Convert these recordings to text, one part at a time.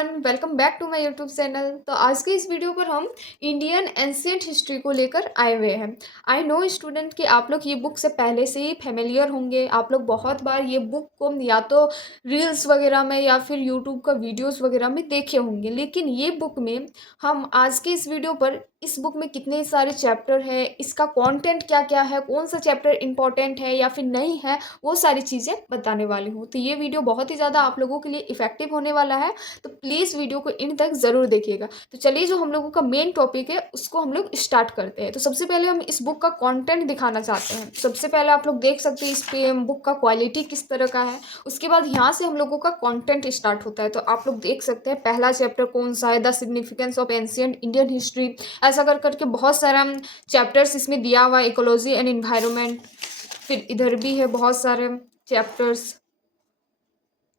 Everyone, welcome back to my YouTube channel. तो आज के इस वीडियो पर हम इंडियन एंशिएंट हिस्ट्री को लेकर आए हुए हैं। आई नो स्टूडेंट कि आप लोग ये बुक से पहले से ही फेमिलियर होंगे। आप लोग बहुत बार ये बुक को या तो रील्स वगैरह में या फिर यूट्यूब का वीडियोस वगैरह में देखे होंगे, लेकिन ये बुक में हम आज के इस वीडियो पर इस बुक में कितने सारे चैप्टर है, इसका कंटेंट क्या क्या है, कौन सा चैप्टर इंपॉर्टेंट है या फिर नहीं है, वो सारी चीज़ें बताने वाली हूँ। तो ये वीडियो बहुत ही ज़्यादा आप लोगों के लिए इफेक्टिव होने वाला है, तो प्लीज़ वीडियो को इन तक ज़रूर देखिएगा। तो चलिए, जो हम लोगों का मेन टॉपिक है उसको हम लोग स्टार्ट करते हैं। तो सबसे पहले हम इस बुक का कंटेंट दिखाना चाहते हैं। सबसे पहले आप लोग देख सकते हैं इस पे बुक का क्वालिटी किस तरह का है। उसके बाद यहाँ से हम लोगों का कंटेंट स्टार्ट होता है। तो आप लोग देख सकते हैं पहला चैप्टर कौन सा है, the significance of ancient Indian history. ऐसा कर करके बहुत सारा चैप्टर्स इसमें दिया हुआ है, इकोलॉजी एंड इन्वायरमेंट। फिर इधर भी है बहुत सारे chapters,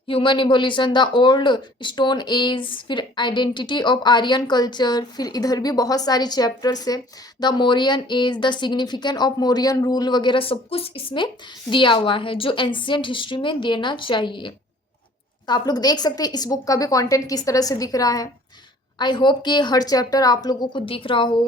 human evolution, the old stone age, फिर आइडेंटिटी ऑफ आर्यन कल्चर। फिर इधर भी बहुत सारे चैप्टर्स है, the Mauryan age, the significant of Mauryan rule वगैरह सब कुछ इसमें दिया हुआ है जो एंशिएंट हिस्ट्री में देना चाहिए। तो आप लोग देख सकते हैं इस बुक का भी कंटेंट किस तरह से दिख रहा है। आई होप कि हर चैप्टर आप लोगों को दिख रहा हो,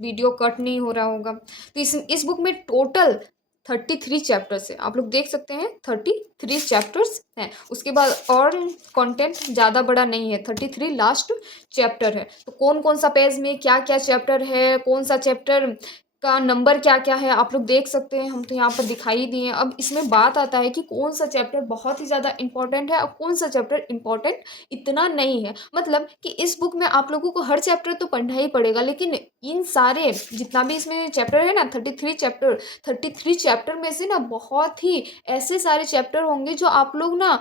वीडियो कट नहीं हो रहा होगा। तो इस बुक में टोटल 33 चैप्टर्स है। आप लोग देख सकते हैं 33 चैप्टर्स हैं। उसके बाद और कंटेंट ज़्यादा बड़ा नहीं है, 33 लास्ट चैप्टर है। तो कौन कौन सा पेज में क्या क्या चैप्टर है, कौन सा चैप्टर का नंबर क्या क्या है, आप लोग देख सकते हैं। हम तो यहाँ पर दिखाई दिए हैं। अब इसमें बात आता है कि कौन सा चैप्टर बहुत ही ज़्यादा इंपॉर्टेंट है और कौन सा चैप्टर इंपॉर्टेंट इतना नहीं है। मतलब कि इस बुक में आप लोगों को हर चैप्टर तो पढ़ना ही पड़ेगा, लेकिन इन सारे जितना भी इसमें चैप्टर है ना, 33 चैप्टर में से ना बहुत ही ऐसे सारे चैप्टर होंगे जो आप लोग ना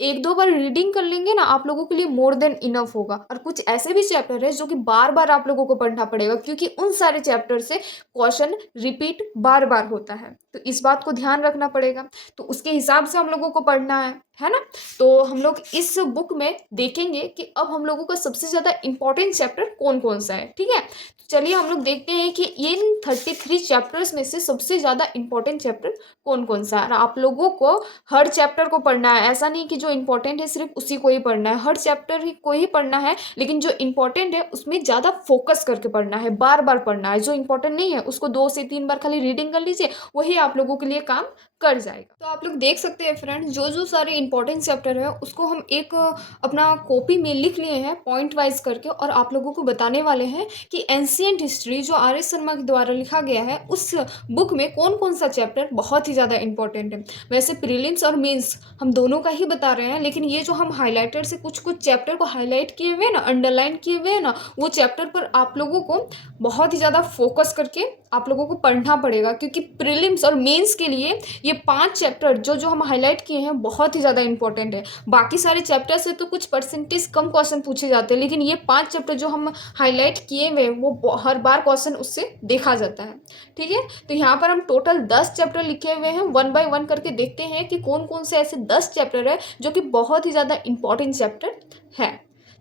एक दो बार रीडिंग कर लेंगे ना, आप लोगों के लिए मोर देन इनफ होगा। और कुछ ऐसे भी चैप्टर है जो कि बार बार आप लोगों को पढ़ना पड़ेगा, क्योंकि उन सारे चैप्टर से क्वेश्चन रिपीट बार बार होता है। तो इस बात को ध्यान रखना पड़ेगा। तो उसके हिसाब से हम लोगों को पढ़ना है ना। तो हम लोग इस बुक में देखेंगे कि अब हम लोगों का सबसे ज़्यादा इंपॉर्टेंट चैप्टर कौन कौन सा है। ठीक है, तो चलिए हम लोग देखते हैं कि इन 33 चैप्टर्स में से सबसे ज़्यादा इंपॉर्टेंट चैप्टर कौन कौन सा है। और आप लोगों को हर चैप्टर को पढ़ना है, ऐसा नहीं कि जो इंपॉर्टेंट है सिर्फ उसी को ही पढ़ना है। हर चैप्टर ही को ही पढ़ना है, लेकिन जो इंपॉर्टेंट है उसमें ज़्यादा फोकस करके पढ़ना है, बार बार पढ़ना है। जो इंपॉर्टेंट नहीं है उसको 2 से 3 बार खाली रीडिंग कर लीजिए, वही आप लोगों के लिए काम कर जाएगा। तो आप लोग देख सकते हैं फ्रेंड्स, जो जो सारे इंपॉर्टेंट चैप्टर है उसको हम एक अपना कॉपी में लिख लिए हैं पॉइंट वाइज करके, और आप लोगों को बताने वाले हैं कि एंशिएंट हिस्ट्री जो आर.एस. शर्मा के द्वारा लिखा गया है उस बुक में कौन कौन सा चैप्टर बहुत ही ज़्यादा इंपॉर्टेंट है। वैसे प्रीलिम्स और मेंस हम दोनों का ही बता रहे हैं, लेकिन ये जो हम हाईलाइटर से कुछ कुछ चैप्टर को हाईलाइट किए हुए हैं ना, अंडरलाइन किए हुए हैं ना, वो चैप्टर पर आप लोगों को बहुत ही ज़्यादा फोकस करके आप लोगों को पढ़ना पड़ेगा, क्योंकि प्रीलिम्स और मेंस के लिए ये 5 चैप्टर जो जो हम हाईलाइट किए हैं बहुत ही ज़्यादा इंपॉर्टेंट है। बाकी सारे चैप्टर से तो कुछ परसेंटेज कम क्वेश्चन पूछे जाते हैं, लेकिन ये 5 चैप्टर जो हम हाईलाइट किए हुए वो हर बार क्वेश्चन उससे देखा जाता है। ठीक है, तो यहाँ पर हम टोटल 10 चैप्टर लिखे हुए हैं। 1 बाय 1 करके देखते हैं कि कौन कौन से ऐसे 10 चैप्टर है जो कि बहुत ही ज़्यादा इंपॉर्टेंट चैप्टर है।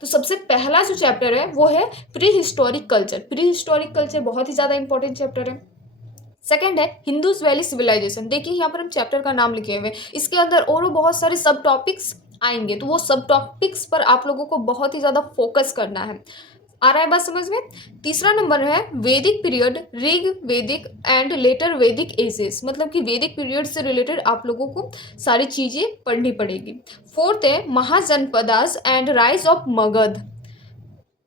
तो सबसे पहला जो चैप्टर है वो है pre historic culture. Pre historic culture बहुत ही ज़्यादा इंपॉर्टेंट चैप्टर है। सेकंड है हिंदूज वैली सिविलाइजेशन। देखिए यहाँ पर हम चैप्टर का नाम लिखे हुए हैं, इसके अंदर और बहुत सारे सब टॉपिक्स आएंगे, तो वो सब टॉपिक्स पर आप लोगों को बहुत ही ज़्यादा फोकस करना है। आ रहा है बात समझ में। तीसरा नंबर है वैदिक पीरियड, ऋग वैदिक एंड लेटर वैदिक एजेस। मतलब कि वैदिक पीरियड से रिलेटेड आप लोगों को सारी चीज़ें पढ़नी पड़ेगी। फोर्थ है Mahajanapadas and rise of Magadh.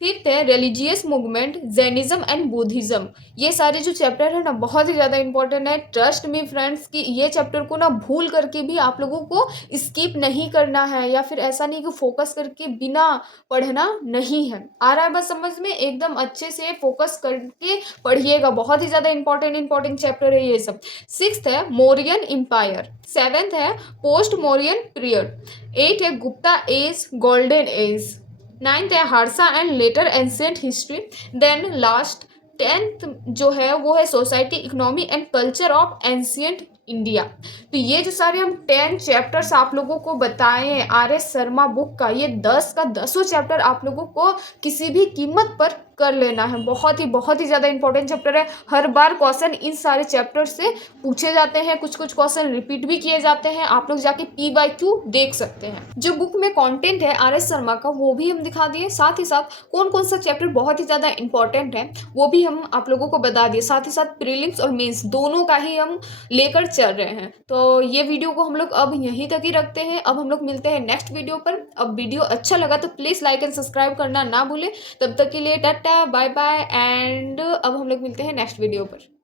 Fifth है religious movement, Jainism and Buddhism. ये सारे जो चैप्टर है ना बहुत ही ज़्यादा इंपॉर्टेंट है। ट्रस्ट मी फ्रेंड्स कि ये चैप्टर को ना भूल करके भी आप लोगों को स्किप नहीं करना है, या फिर ऐसा नहीं कि फोकस करके बिना पढ़ना नहीं है। आ रहा है बस समझ में, एकदम अच्छे से फोकस करके पढ़िएगा। बहुत ही ज़्यादा इंपॉर्टेंट चैप्टर है ये सब। सिक्स्थ है मौर्यन एम्पायर। सेवेंथ है पोस्ट मौर्यन पीरियड। एट है Gupta age, golden age. Ninth है Harsha and later ancient history. Then last 10th जो है वो है society, economy and culture of ancient India. तो ये जो सारे हम 10 चैप्टर्स आप लोगों को बताए हैं आर.एस. शर्मा बुक का, ये 10 का 10 चैप्टर आप लोगों को किसी भी कीमत पर कर लेना है। बहुत ही ज़्यादा इंपॉर्टेंट चैप्टर है। हर बार क्वेश्चन इन सारे चैप्टर से पूछे जाते हैं, कुछ क्वेश्चन रिपीट भी किए जाते हैं। आप लोग जाके PYQ देख सकते हैं। जो बुक में कंटेंट है RS शर्मा का, वो भी हम दिखा दिए। साथ ही साथ कौन कौन सा चैप्टर बहुत ही ज़्यादा इंपॉर्टेंट है वो भी हम आप लोगों को बता दिए। साथ ही साथ प्रीलिम्स और मेंस दोनों का ही हम लेकर चल रहे हैं। तो ये वीडियो को हम लोग अब यहीं तक ही रखते हैं। अब हम लोग मिलते हैं नेक्स्ट वीडियो पर। अब वीडियो अच्छा लगा तो प्लीज़ लाइक एंड सब्सक्राइब करना ना भूलें। तब तक के लिए टाटा बाय बाय एंड अब हम लोग मिलते हैं नेक्स्ट वीडियो पर।